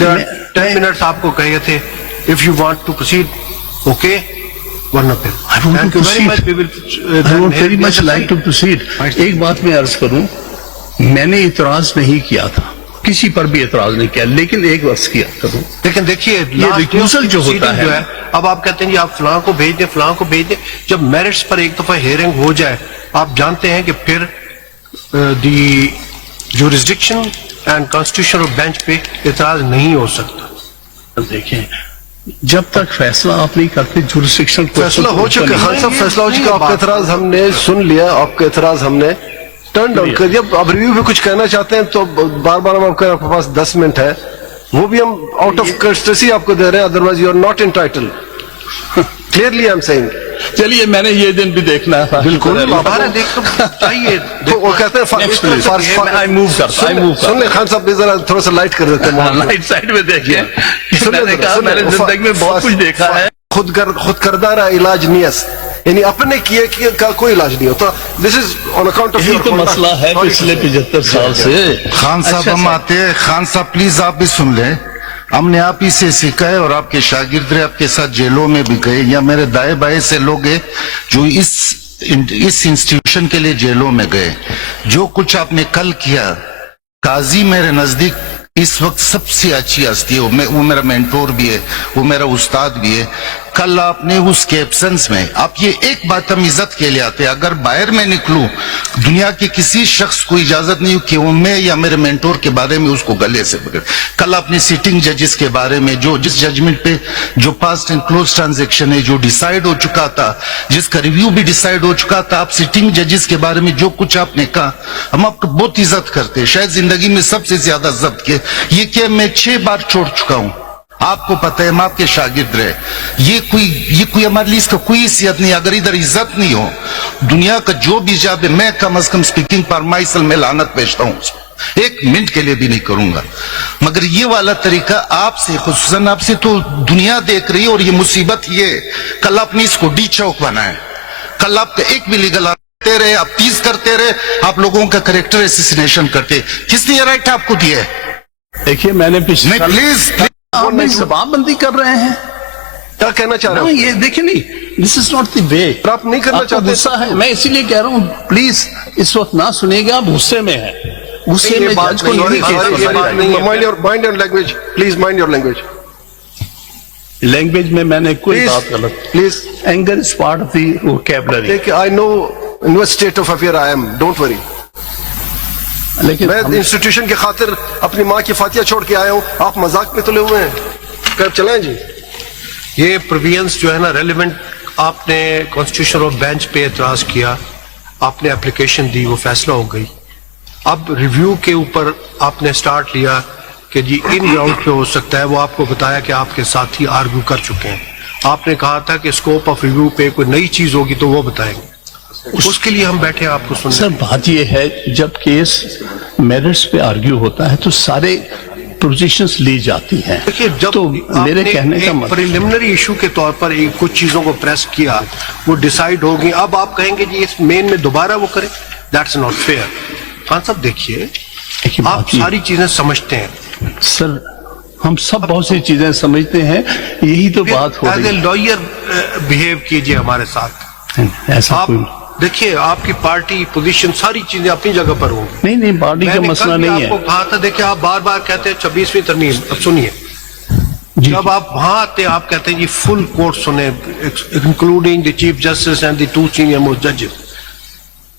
10 minutes آپ کو کہے تھے if you want to proceed, okay, ورنہ پھر I want to proceed. I would very much like to proceed. ایک بات میں عرض کروں، میں نے اعتراض نہیں کیا تھا، کسی پر بھی اعتراض نہیں کیا، لیکن ایک وقت کیا کروں. لیکن دیکھیے یہ ریکوزل جو ہوتا ہے، اب آپ کہتے ہیں جی آپ فلاں کو بھیج دیں، فلاں کو بھیج دیں. جب میرٹس پر ایک دفعہ ہیئرنگ ہو جائے، آپ جانتے ہیں کہ پھر دی جورسڈکشن اینڈ کانسٹیٹیوشنل بینچ پہ اعتراض نہیں ہو سکتا. دیکھیں جب تک فیصلہ آپ نہیں کرتے جورسڈکشن فیصلہ ہو چکا، خان صاحب فیصلہ ہو چکا، آپ کا اعتراض ہم نے سن لیا، آپ کا اعتراض ہم نے ٹرن ڈاؤن کر دیا. اب ریویو میں کچھ کہنا چاہتے ہیں تو بار بار ہم آپ کے پاس 10 منٹ ہے، وہ بھی ہم آؤٹ آف کرسٹسی آپ کو دے رہے ہیں، otherwise you are not entitled. Clearly I am seeing. چلیے میں نے یہ دن بھی دیکھنا تھا. بالکل چاہیے وہ کہتے ہیں سن لیں خان صاحب ذرا تھوڑا سا لائٹ کر دیتے ہیں. لائٹ سائڈ میں دیکھیں، میں نے کہا میں نے زندگی میں بہت کچھ دیکھا ہے. خود کردہ علاج نیس، یعنی اپنے کیے کا کوئی علاج نہیں ہوتا. دس از آن اکاؤنٹ آف یہی تو مسئلہ ہے پچھلے 75 سال سے. خان صاحب ہم آتے ہیں، خان صاحب پلیز آپ بھی سن لیں. ہم نے آپ ہی سے سیکھا ہے اور آپ کے شاگرد آپ کے ساتھ جیلوں میں بھی گئے، یا میرے دائیں بائیں سے لوگ ہیں جو اس انسٹیٹیوشن کے لیے جیلوں میں گئے. جو کچھ آپ نے کل کیا، قاضی میرے نزدیک اس وقت سب سے اچھی ہستی ہے، وہ میرا مینٹور بھی ہے، وہ میرا استاد بھی ہے. کل آپ نے اس کے ایبسنس میں آپ یہ ایک بات ہم عزت کے لیے آتے ہیں، اگر باہر میں نکلوں دنیا کے کسی شخص کو اجازت نہیں کہ وہ میں یا میرے مینٹور کے بارے میں اس کو گلے سے پکڑ. کل آپ نے سیٹنگ ججز کے بارے میں جو جس ججمنٹ پہ جو پاسٹ اینڈ کلوز ٹرانزیکشن ہے جو ڈیسائیڈ ہو چکا تھا، جس کا ریویو بھی ڈیسائیڈ ہو چکا تھا، آپ سیٹنگ ججز کے بارے میں جو کچھ آپ نے کہا، ہم آپ کو بہت عزت کرتے ہیں. شاید زندگی میں سب سے زیادہ ضبط کے یہ کہ میں 6 بار چھوڑ چکا ہوں. آپ کو پتہ ہے ہم آپ کے شاگرد رہے. یہ کوئی ہمارے لیے اس کا کوئی حیثیت نہیں. اگر ادھر عزت نہیں ہو، دنیا کا جو بھی جاب ہے میں کم از کم اسپیکنگ پر مائسل میں لعنت بھیجتا ہوں، 1 منٹ کے لیے بھی نہیں کروں گا. مگر یہ والا طریقہ آپ سے، خصوصاً آپ سے تو دنیا دیکھ رہی ہے. اور یہ مصیبت یہ کل آپ نے اس کو ڈی چوک بنایا. کل آپ کا ایک بھی لیگل رہے، آپ تیز کرتے رہے، آپ لوگوں کا کریکٹر اسیسینیشن کرتے. کس نے یہ رائٹ آپ کو دیا ہے؟ دیکھیے میں نے پچھلے پلیز آپ زبان بندی کر رہے ہیں. کیا کہنا چاہ رہے ہیں؟ یہ دیکھیں نہیں، دس از ناٹ دی وے. آپ نہیں کرنا چاہتے؟ غصہ ہے، میں اسی لیے کہہ رہا ہوں پلیز اس وقت نہ سنیے گا، آپ غصے میں ہیں. غصے میں جج کو mind your language please, mind your language. Language میں نے کوئی بات غلط. Please anger is part of the vocabulary. I know in what state of affair I am, don't worry. لیکن میں انسٹیٹیوشن کی خاطر اپنی ماں کی فاتحہ چھوڑ کے آیا ہوں، آپ مذاق میں تلے ہوئے ہیں. چلائیں جی. یہ پرووینس جو ہے نا ریلیونٹ، آپ نے کانسٹیٹیوشن آف بینچ پہ اعتراض کیا، آپ نے اپلیکیشن دی، وہ فیصلہ ہو گئی. اب ریویو کے اوپر آپ نے سٹارٹ لیا کہ جی ان گراؤنڈ پہ ہو سکتا ہے. وہ آپ کو بتایا کہ آپ کے ساتھی آرگو کر چکے ہیں. آپ نے کہا تھا کہ اسکوپ آف ریویو پہ کوئی نئی چیز ہوگی تو وہ بتائیں گے. اس کے لیے ہم بیٹھے آپ کو سنیں. سر بات یہ ہے جب کیس میرٹس پہ آرگیو ہوتا ہے تو سارے پوزیشنز لی جاتی ہیں. جب تو میرے کہنے کا مطلب پریلیمنری ایشو کے طور پر کچھ چیزوں کو پریس کیا، وہ ڈیسائیڈ ہو گئی. اب آپ کہیں گے جی اس مین میں دوبارہ وہ کریں، دیٹس ناٹ فیئر. خان صاحب دیکھیے، آپ ساری چیزیں سمجھتے ہیں. سر ہم سب بہت سی چیزیں سمجھتے ہیں، یہی تو بات ہو ایز اے رہی ہے. لائر بہیو کیجئے ہمارے ساتھ. ایسا آپ کوئی دیکھیے آپ کی پارٹی پوزیشن ساری چیزیں اپنی جگہ پر ہوں گی. نہیں پارٹی کا مسئلہ نہیں ہے. آپ کو کہا تھا، دیکھیں آپ بار بار کہتے ہیں 26ویں ترمیم. اب سنیے، جب آپ وہاں آتے ہیں آپ کہتے ہیں جی فل کورٹ سنیں including the chief justice and the 2 senior most ججز.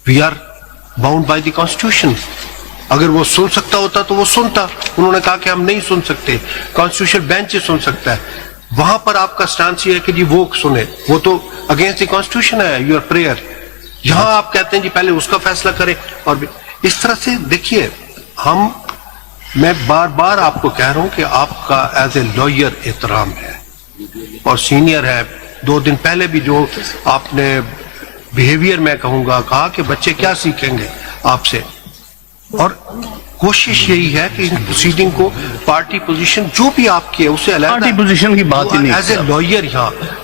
We are bound by the constitution. اگر وہ سن سکتا ہوتا تو وہ سنتا. انہوں نے کہا کہ ہم نہیں سن سکتے، کانسٹیٹیوشن بینچ سن سکتا ہے. وہاں پر آپ کا سٹانس یہ ہے کہ جی وہ سنیں، وہ تو اگینسٹ دی کانسٹیٹیوشن ہے، یور پریئر. یہاں آپ کہتے ہیں جی پہلے اس کا فیصلہ کریں. اور اس طرح سے دیکھیے، میں بار بار آپ کو کہہ رہا ہوں کہ آپ کا ایز اے لائر احترام ہے اور سینئر ہے. 2 دن پہلے بھی جو آپ نے بیہیویئر میں کہوں گا کہا کہ بچے کیا سیکھیں گے آپ سے. اور کوشش یہی ہے کہ ان پروسیڈنگ کو پارٹی پوزیشن جو بھی آپ کی ہے اسے علیحدہ پارٹی پوزیشن کی بات ہی نہیں. ایز اے لائر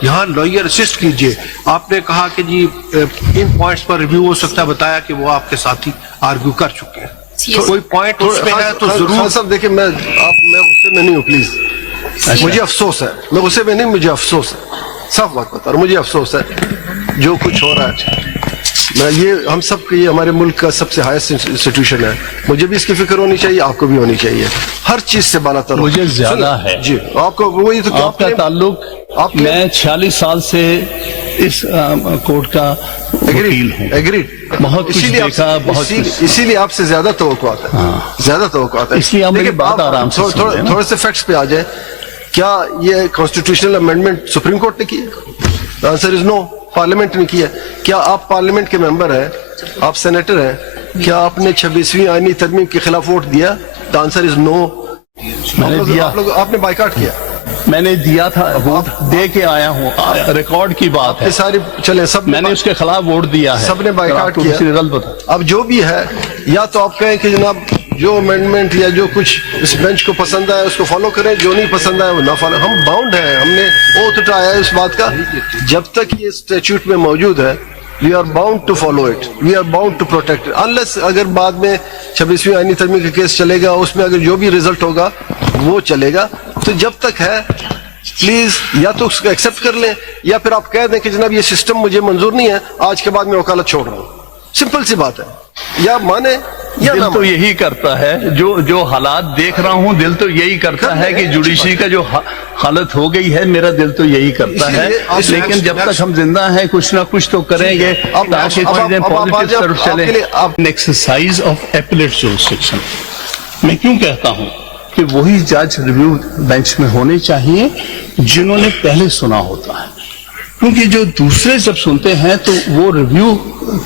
یہاں لائر اسسٹ کیجئے. آپ نے کہا کہ جی ان پوائنٹس پر ریویو ہو سکتا ہے، بتایا کہ وہ آپ کے ساتھی آرگیو کر چکے ہیں. کوئی پوائنٹ اس میں ہے تو خان ضرور. صاحب دیکھیں میں غصے میں نہیں ہوں پلیز. مجھے افسوس ہے, میں غصے میں نہیں, مجھے افسوس ہے, صاف بات بتا رہا ہوں, مجھے افسوس ہے جو کچھ ہو رہا ہے. میں یہ ہم سب کے, یہ ہمارے ملک کا سب سے ہائیسٹ انسٹیٹیوشن ہے, مجھے بھی اس کی فکر ہونی چاہیے, آپ کو بھی ہونی چاہیے, ہر چیز سے بالا تر. مجھے زیادہ ہے جی آپ کو وہی تو آپ کا تعلق. میں 46 سال سے اس کورٹ کا وکیل ہوں. ایگریڈ, بہت کچھ دیکھا, بہت اسی لیے آپ سے زیادہ توقعات ہے, زیادہ توقعات ہے. اس لیے آپ میری بات آرام سے سنیں. تھوڑے سے فیکٹس پہ آ جائیں. کیا یہ کانسٹیٹیوشنل امینڈمنٹ سپریم کورٹ نے کی ہے؟ Answer is know. پارلیمنٹ نے کی ہے. کیا آپ پارلیمنٹ کے ممبر ہیں, آپ سینیٹر ہیں, کیا آپ نے 26ویں آئینی ترمیم کے خلاف ووٹ دیا؟ دا آنسر از نو. میں نے دیا, آپ نے بائیکاٹ کیا, میں نے دیا تھا, ووٹ دے کے آیا ہوں, ریکارڈ کی بات ہے. یہ ساری چلیں سب میں نے اس کے خلاف ووٹ دیا ہے, سب نے بائیکاٹ کیا. رزلٹ بتا. اب جو بھی ہے, یا تو آپ کہیں کہ جناب جو امینڈمنٹ یا جو کچھ اس بینچ کو پسند ہے اس کو فالو کریں, جو نہیں پسند ہے وہ نہ فالو. ہم باؤنڈ ہیں, ہم نے اوتھ اٹھایا ہے اس بات کا, جب تک یہ اسٹیچوٹ میں موجود ہے we are bound to follow it, we are bound to protect. Unless اگر بعد میں 26ویں آئینی ترمیم کا کیس چلے گا, اس میں اگر جو بھی ریزلٹ ہوگا وہ چلے گا. تو جب تک ہے پلیز یا تو اس کو ایکسپٹ کر لیں, یا پھر آپ کہہ دیں کہ جناب یہ سسٹم مجھے منظور نہیں ہے, آج کے بعد میں وکالت چھوڑ رہا ہوں. سمپل سی بات ہے, یا مانے یا دل نہ تو مانے. یہی کرتا ہے, جو حالات دیکھ رہا ہوں, دل تو یہی کرتا ہے کہ جوڈیشری کا جو حالت ہو گئی ہے, میرا دل تو یہی کرتا ہے. لیکن جب تک ہم زندہ ہیں کچھ نہ کچھ تو کریں گے تاکہ چیزیں پازیٹیو طرف چلیں. ایکسرسائز آف ایپلیٹ جورسڈکشن میں کیوں کہتا ہوں کہ وہی جج ریویو بینچ میں ہونے چاہیے جنہوں نے پہلے سنا ہوتا ہے, کیونکہ جو دوسرے جب سنتے ہیں تو وہ ریویو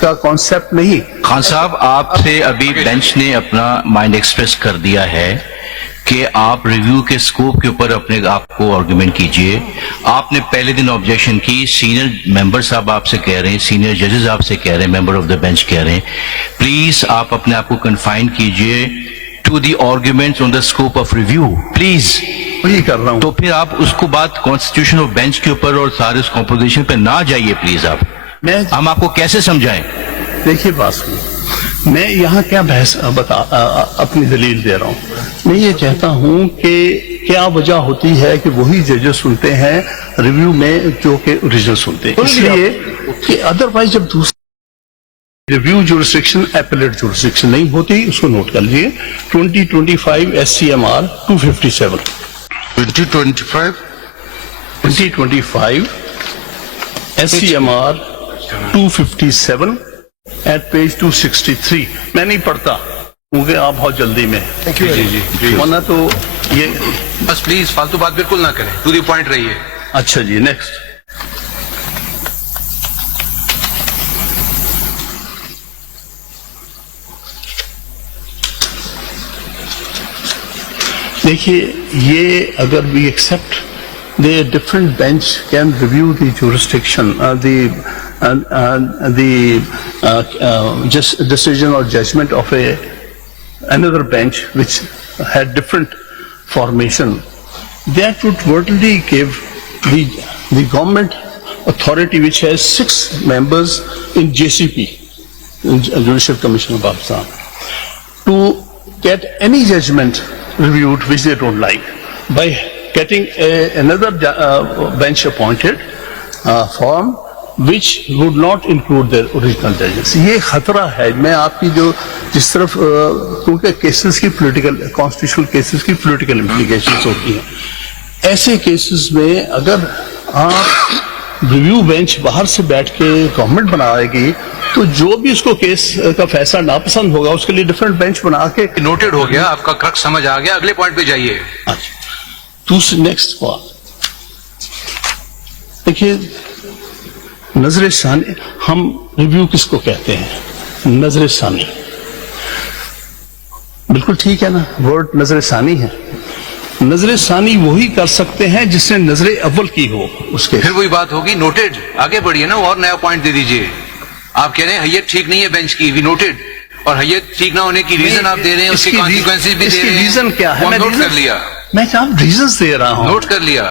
کا کانسیپٹ نہیں. خان صاحب, آپ سے ابھی بینچ نے اپنا مائنڈ ایکسپریس کر دیا ہے کہ آپ ریویو کے سکوپ کے اوپر اپنے آپ کو آرگومنٹ کیجئے. آپ نے پہلے دن آبجیکشن کی, سینئر ممبر صاحب آپ سے کہہ رہے ہیں, سینئر ججز آپ سے کہہ رہے ہیں, ممبر آف دا بینچ کہہ رہے ہیں, پلیز آپ اپنے آپ کو کنفائن کیجئے to the arguments on the scope of review, please. وہی کر رہا ہوں. تو پھر آپ اس کو بات کانسٹیٹیوشن آف بینچ کے اوپر اور سارے اس کمپوزیشن پہ نہ جائیے پلیز. آپ ہم آپ کو کیسے سمجھائیں؟ دیکھیے بات سنیں, میں یہاں کیا بحث اپنی دلیل دے رہا ہوں. میں یہ کہتا ہوں کہ کیا وجہ ہوتی ہے کہ وہی ججز سنتے ہیں ریویو میں جو کہ اوریجنل سنتے ہیں, اس لیے کہ ادروائز جب دوسرے ریویو جورسڈکشن ایپلیٹ جورسڈکشن نہیں ہوتی. اس کو نوٹ کر لیجیے, 2025 SCMR 257 2025 SCMR 257 at page 263. میں نہیں پڑھتا کیونکہ آپ بہت جلدی میں, ورنہ تو یہ بس پلیز فالتو بات بالکل نہ کریں, ٹو دی پوائنٹ رہیے. اچھا جی, نیکسٹ. دیکھیے, یہ اگر we accept the different bench can review the jurisdiction, just decision or judgment of another bench which had different formation. That would virtually give the government authority, which has 6 members in JCP, Judicial Commission of Pakistan, to get any judgment reviewed which they don't like by getting another bench appointed form which would not include their original judges. یہ خطرہ ہے. میں آپ کی جو جس طرف, کیونکہ کیسز کی پولیٹیکل, کانسٹیٹیوشنل کیسز کی پولیٹیکل امپلیکیشنز ہوتی ہیں, ایسے کیسز میں اگر آپ ریویو بینچ باہر سے بیٹھ کے گورنمنٹ بنائے گی تو جو بھی اس کو کیس کا فیصلہ ناپسند ہوگا اس کے لیے ڈفرینٹ بینچ بنا کے. نوٹڈ ہو گیا, آپ کا کرک سمجھ آ گیا, اگلے پوائنٹ پہ جائیے. اچھا, دوسری نیکسٹ بات دیکھیے, نظر ثانی. ہم ریویو کس کو کہتے ہیں؟ نظر ثانی. بالکل ٹھیک ہے نا, ورڈ نظر ثانی ہے. نظر ثانی وہی کر سکتے ہیں جس نے نظر اول کی ہو. اس کے پھر وہی بات ہوگی, نوٹڈ. آگے بڑھیے نا, اور نیا پوائنٹ دے دیجیے. آپ کہہ رہے ہیں حیت ٹھیک نہیں ہے بینچ کی, وی نوٹڈ, اور حیت ٹھیک نہ ہونے کی ریزن آپ دے رہے ہیں, اس کے کانسیکوینسز بھی دے رہے ہیں. ریزن کیا ہے؟ نوٹ کر لیا, میں ریزنز دے رہا ہوں, نوٹ کر لیا.